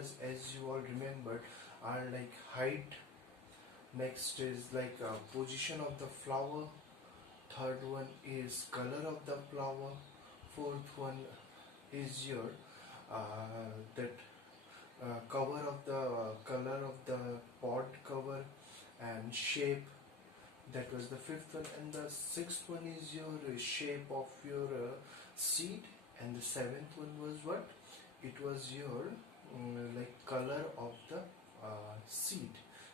characters, as you all remembered, are like height, next is like position of the flower, third one is color of the flower, fourth one is your that cover of the color of the pot cover and shape. That was the fifth one, and the sixth one is your shape of your seed, and the seventh one was what? It was your like color of the seed.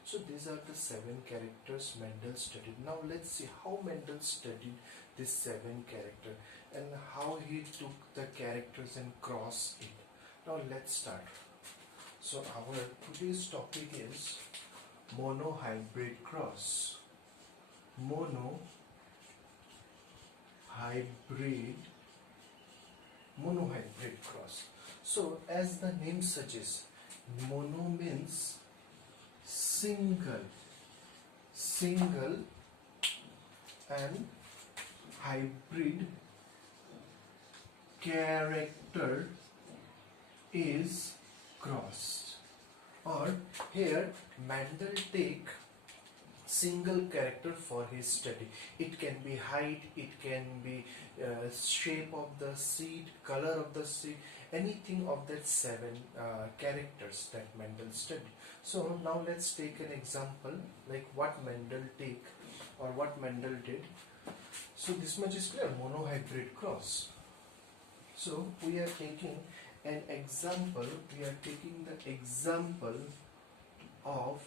So these are the seven characters Mendel studied. Now let's see how Mendel studied these seven characters and how he took the characters and crossed it. Now let's start. So our today's topic is monohybrid cross. Monohybrid cross. So as the name suggests, mono means single, and hybrid character is crossed. Or here Mendel take single character for his study. It can be height, it can be shape of the seed, color of the seed, anything of that seven characters that Mendel studied. So now let's take an example like what Mendel take or what Mendel did. So this much is clear, monohybrid cross. So we are taking an example, we are taking the example of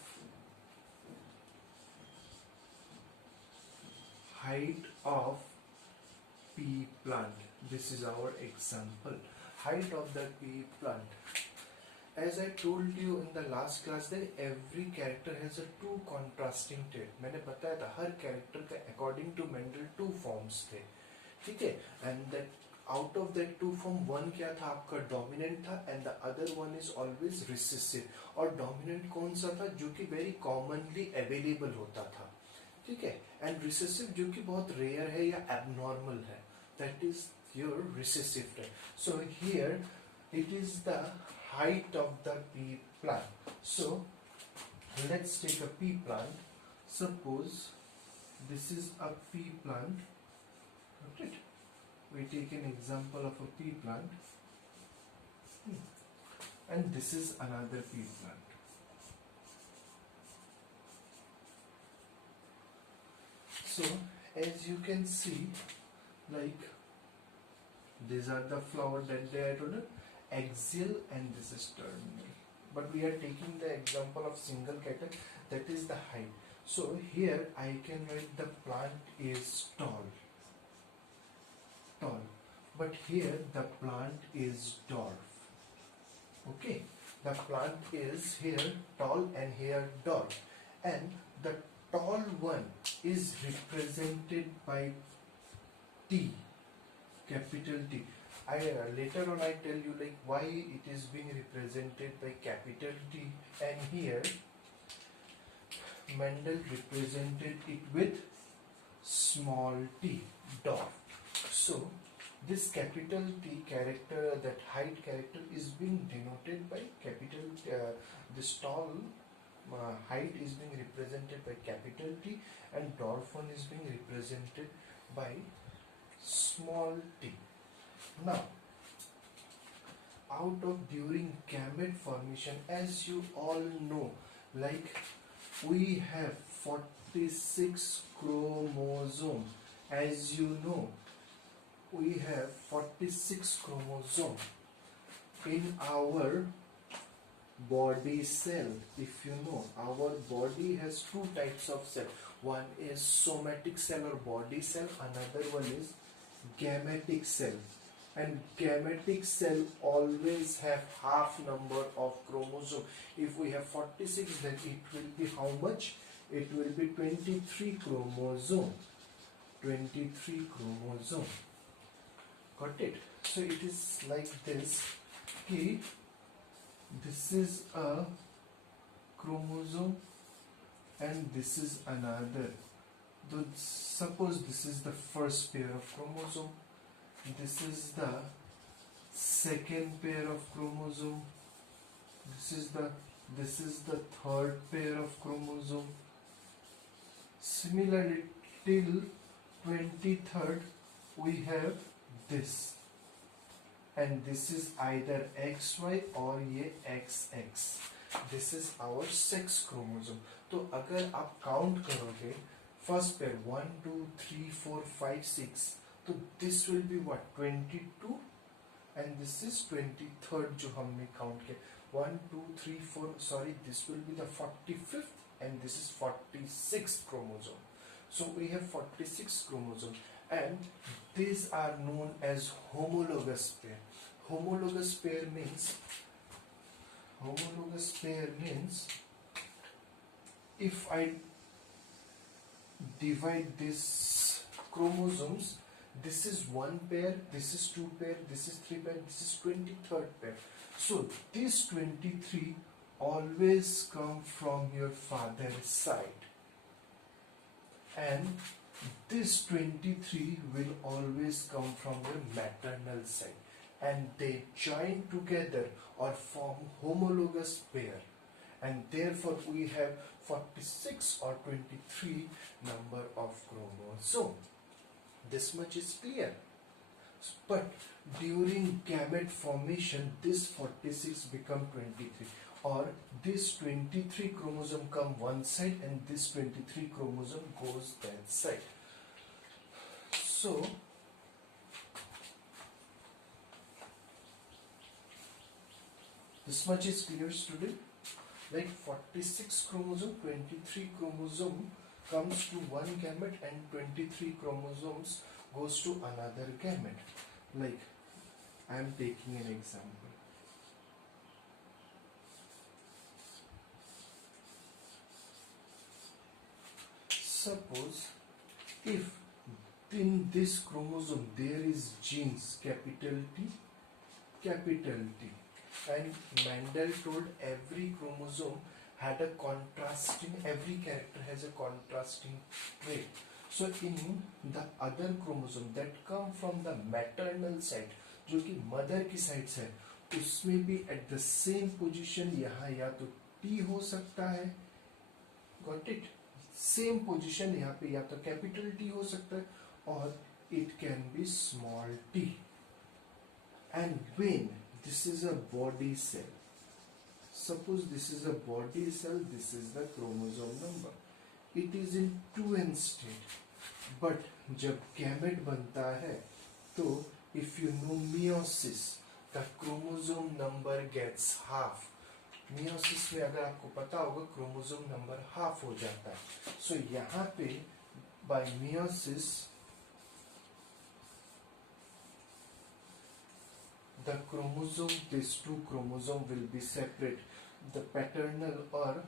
height of pea plant. This is our example, height of the pea plant. As I told you in the last class that every character has a two contrasting trait. मैंने बताया था हर character का according to Mendel two forms थे, ठीक है? And that out of that two form, one क्या था आपका dominant था and the other one is always recessive. और dominant कौन सा था जो कि very commonly available होता था, ठीक है? And recessive जो कि बहुत rare है या abnormal है, that is your recessive trait. So here it is the height of the pea plant. So let's take a pea plant. Suppose this is a pea plant. Got it? We take an example of a pea plant. And this is another pea plant. So as you can see, like these are the flower that they are told axial and this is terminal. But we are taking the example of single character, that is the height. So here I can write the plant is tall. But here the plant is dwarf. Okay, the plant is here tall and here dwarf, and the tall one is represented by T, capital T. Later on I tell you like why it is being represented by capital T, and here Mendel represented it with small t, dwarf. So this capital T character, that height character, is being denoted by capital this tall height is being represented by capital T, and dwarf one is being represented by small t. Now, out of during gamete formation, as you all know, like we have 46 chromosomes. As you know, we have 46 chromosomes in our body cell. If you know, our body has two types of cell. One is somatic cell or body cell, another one is gametic cell. And gametic cell always have half number of chromosome. If we have 46, then it will be how much? It will be 23 chromosome. 23 chromosome. Got it? So it is like this. Okay, this is a chromosome and this is another. Suppose this is the first pair of chromosome. This is the second pair of chromosome. This is the third pair of chromosome. Similarly, till 23rd we have this, and this is either XY और ये XX. This is our sex chromosome. तो अगर आप count करोगे first pair 1 2 3 4 5 6, तो this will be what 22, and this is 23rd जो हमने count किया 1 2 3 4, sorry, this will be the 45th, and this is 46th chromosome. So we have 46 chromosome, and these are known as homologous pair. Homologous pair means if I divide these chromosomes, this is one pair, this is two pair, this is three pair, this is 23rd pair. So these 23 always come from your father's side, and this 23 will always come from your maternal side, and they join together or form homologous pair, and therefore we have 46 or 23 number of chromosomes. This much is clear. But during gamete formation, this 46 become 23, or this 23 chromosome come one side and this 23 chromosome goes that side. So this much is clear, student. Like 46 chromosome, 23 chromosome comes to one gamete, and 23 chromosomes goes to another gamete. Like I am taking an example. Suppose if in this chromosome there is genes capital T, and Mendel told every chromosome had a contrasting, every character has a contrasting trait. So in the other chromosome that come from the maternal side, जो कि mother की side से है, उसमें भी at the same position यहाँ या तो T हो सकता है, got it? Same position यहाँ पे या तो capital T हो सकता है, or it can be small t. And when this is a body cell, suppose this is a body cell, this is the chromosome number, it is in 2n state, but जब gamete बनता है तो if you know meiosis, the chromosome number gets half. meiosis में अगर आपको पता होगा chromosome number half हो जाता है. So यहाँ पे by meiosis the chromosome, these two chromosome will be separate. The paternal or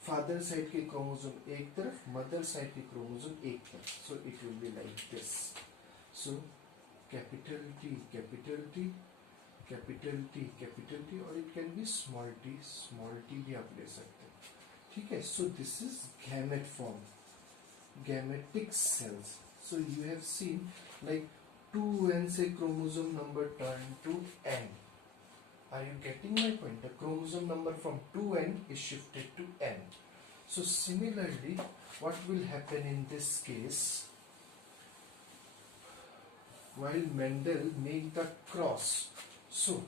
father side के chromosome एक तरफ, mother side के chromosome एक तरफ. So it will be like this. So capital T, capital T, capital T, capital T, or it can be small t भी आप ले सकते हैं. ठीक है. So this is gamete form, gametic cells. So you have seen like 2n से chromosome number turn to n. Are you getting my point? The chromosome number from 2n is shifted to n. So similarly, what will happen in this case? While Mendel made the cross, so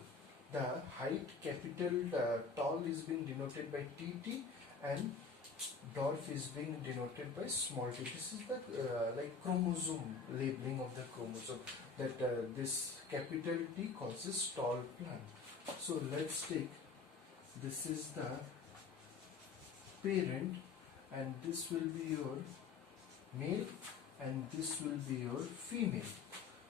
the height capital tall is being denoted by TT, and dwarf is being denoted by small t. This is the like chromosome labeling of the chromosome, that this capital T causes tall plant. So let's take, this is the parent, and this will be your male, and this will be your female.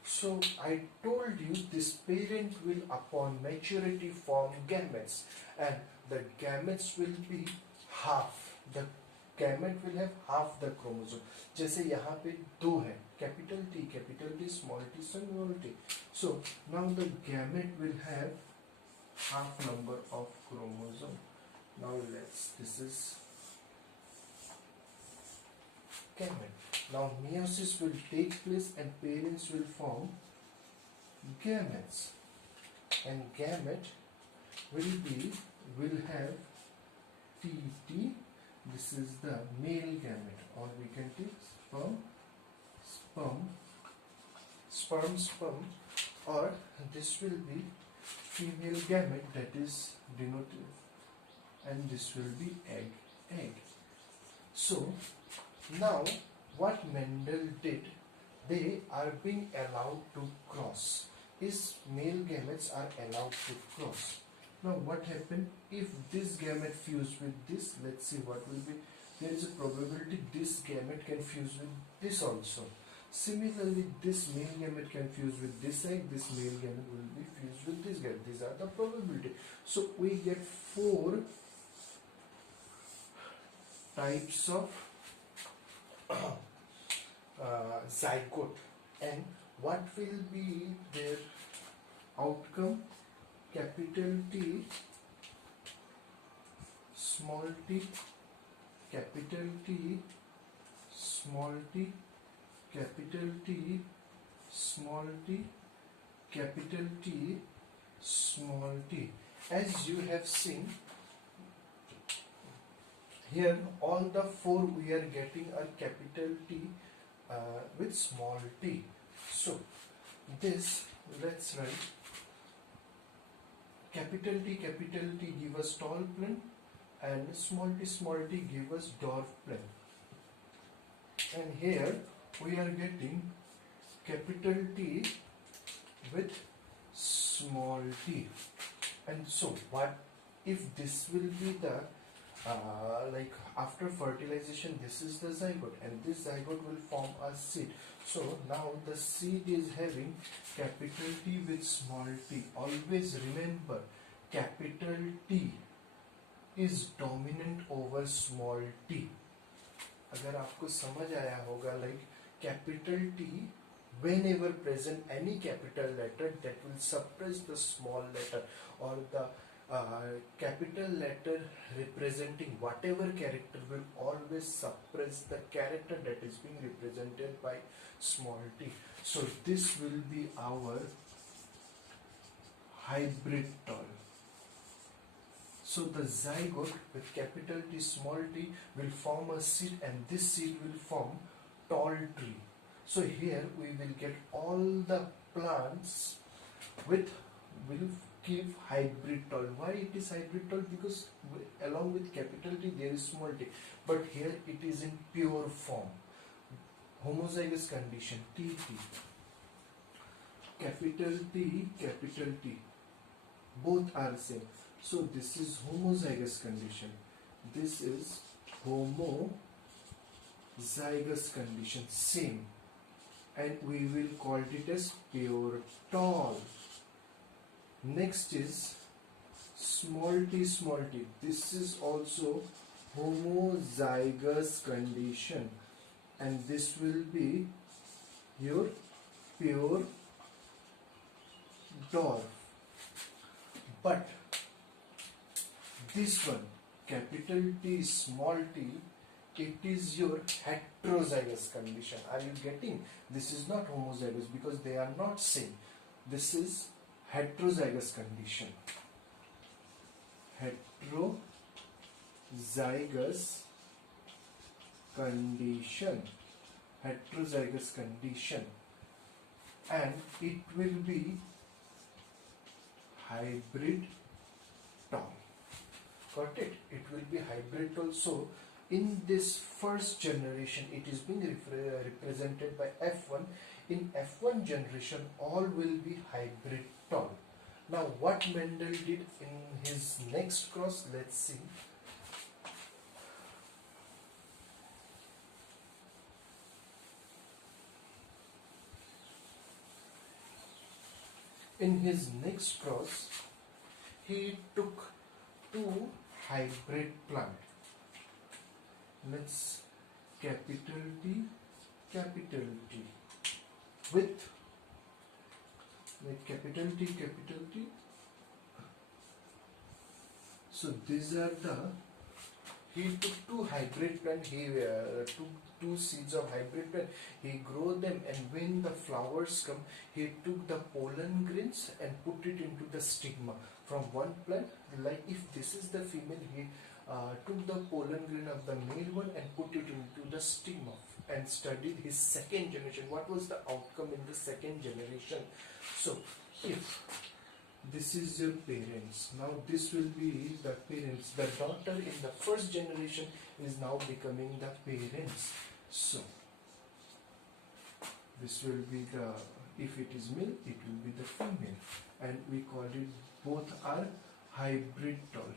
So I told you this parent will upon maturity form gametes, and the gametes will be half. The gamete will have half the chromosome. जैसे यहाँ पे दो है, capital T, small t. So now the gamete will have half number of chromosome. Now this is gamete. Now meiosis will take place and parents will form gametes, and gamete will be will have TT. This is the male gamete, or we can take sperm, or this will be female gamete, that is denoted, and this will be egg. So now what Mendel did, they are being allowed to cross. Is male gametes are allowed to cross. Now what happened if this gamete fuse with this? Let's see what will be. There is a probability this gamete can fuse with this also. Similarly, this male gamete can fuse with this egg, this male gamete will be fused with this gamete. These are the probability. So we get 4 types of zygote, and what will be their outcome? Capital T, small t, capital T, small t, capital T, small t, capital T, small t. As you have seen here, all the 4 we are getting a capital T with small t. So this, let's write capital T give us tall plant, and small t give us dwarf plant. And here we are getting capital T with small t. And so what if this will be the like after fertilization, this is the zygote, and this zygote will form a seed. So now the seed is having capital T with small t. Always remember, capital T is dominant over small t. अगर आपको समझ आया होगा, like capital T, whenever present any capital letter, that will suppress the small letter, or the capital letter representing whatever character will always suppress the character that is being represented by small t. So this will be our hybrid tall. So the zygote with capital T small t will form a seed, and this seed will form tall tree. So here we will get all the plants will give hybrid tall. Why it is hybrid tall? Because along with capital T there is small t, but here it is in pure form. Homozygous condition, TT, capital T, both are same. So this is homozygous condition, this is homozygous condition, same, and we will call it as pure tall. Next is small t, this is also homozygous condition, and this will be your pure dwarf. But this one, capital T small t, it is your heterozygous condition. Are you getting? This is not homozygous because they are not same. This is heterozygous condition. Heterozygous condition, and it will be hybrid tall. Got it? It will be hybrid tall. So in this first generation, it is being represented by F1. In F1 generation, all will be hybrid tall. Now what Mendel did in his next cross, let's see. In his next cross, he took 2 hybrid plant. Let's capital T with capital T. So these are the He took two hybrid plant. He took two seeds of hybrid plant. He grew them, and when the flowers come, he took the pollen grains and put it into the stigma from one plant. Like if this is the female, he took the pollen grain of the male one and put it into the stigma and studied his second generation. What was the outcome in the second generation? So if this is your parents, now this will be the parents. The daughter in the first generation is now becoming the parents. So this will be the, if it is male, it will be the female, and we call it both are hybrid tall.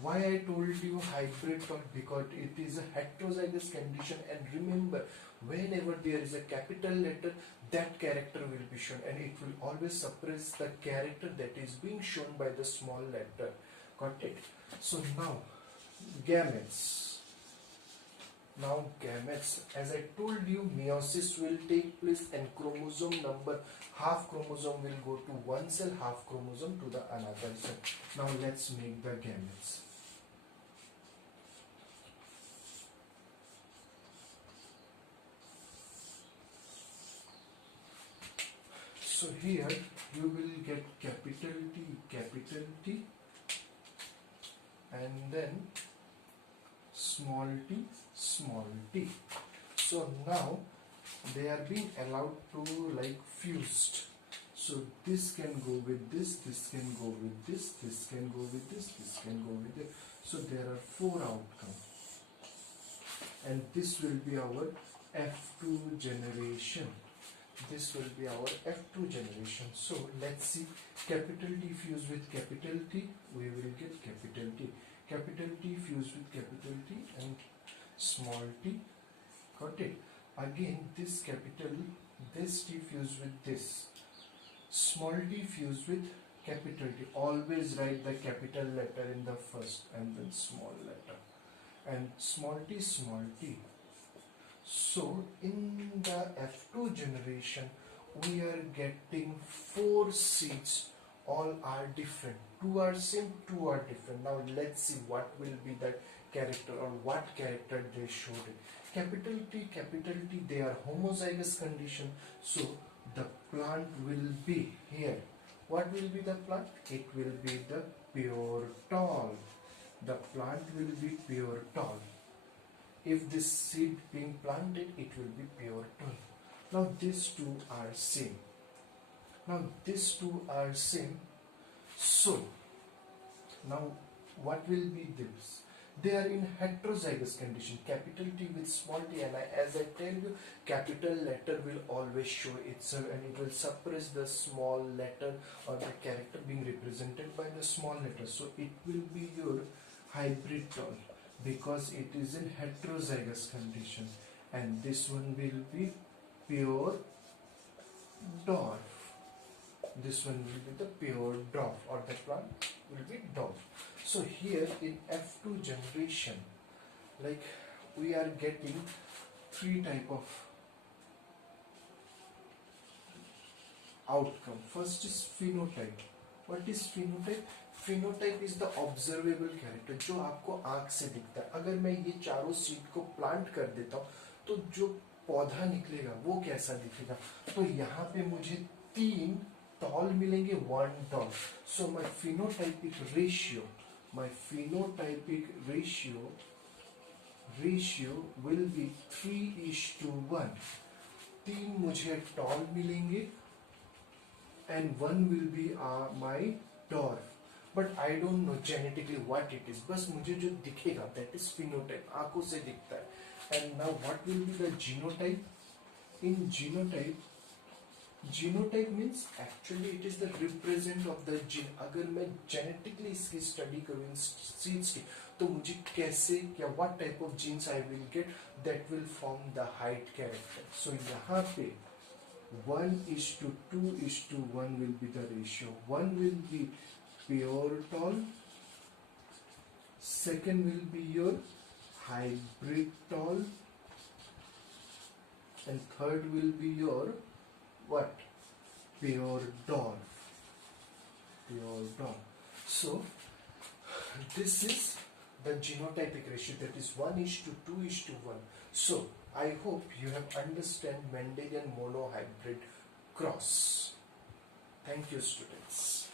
Why I told you hybrid tall? Because it is a heterozygous condition, and remember, whenever there is a capital letter, that character will be shown, and it will always suppress the character that is being shown by the small letter. Got it? So now gametes. Now gametes, as I told you, meiosis will take place and chromosome number, half chromosome will go to one cell, half chromosome to the another cell. Now let's make the gametes. So here you will get capital T, and then small t. So now they are being allowed to like fused. So this can go with this can go with this can go with this can go with it. So there are 4 outcomes, and this will be our F2 generation. This will be our F2 generation. So let's see, capital T fused with capital T, we will get capital T. Capital T fused with capital T and small t. Got it? Again, this capital, this T fused with this. Small t fused with capital T. Always write the capital letter in the first and then small letter. And small t. So in the F2 generation, we are getting 4 seeds. All are different. 2 are same, 2 are different. Now let's see what will be that character or what character they showed it. Capital T, they are homozygous condition. So the plant will be here. What will be the plant? It will be the pure tall. The plant will be pure tall. If this seed being planted, it will be pure tall. Now these 2 are same. So now what will be this? They are in heterozygous condition, capital T with small t, and as I tell you, capital letter will always show itself, and it will suppress the small letter or the character being represented by the small letter. So it will be your hybrid tall because it is in heterozygous condition, and this one will be pure dwarf. This one will be the pure dwarf, or the plant will be dwarf. So here in F2 generation, like we are getting 3 type of outcome. First is phenotype. What is phenotype? Phenotype is the observable character, जो आपको आँख से दिखता है. अगर मैं ये चारों सीड को प्लांट कर देता हूँ, तो जो पौधा निकलेगा वो कैसा दिखेगा? तो यहाँ पे मुझे 3 tall मिलेंगे, 1 tall. So my phenotypic ratio will be 3:1. 3 मुझे tall मिलेंगे and 1 will be my dwarf. But I don't know genetically what it is. बस मुझे जो दिखेगा, that is phenotype, आंखों से दिखता है. And now what will be the genotype? In genotype means actually it is the represent of the gene. अगर मैं genetically इसकी study करूँ seeds की, तो मुझे कैसे या what type of genes I will get that will form the height character. So यहाँ पे 1:2:1 will be the ratio. 1 will be pure tall, second will be your hybrid tall, and third will be your what? Pure dwarf. So this is the genotypic ratio, that is 1:2:1. So I hope you have understand Mendelian monohybrid cross. Thank you, students.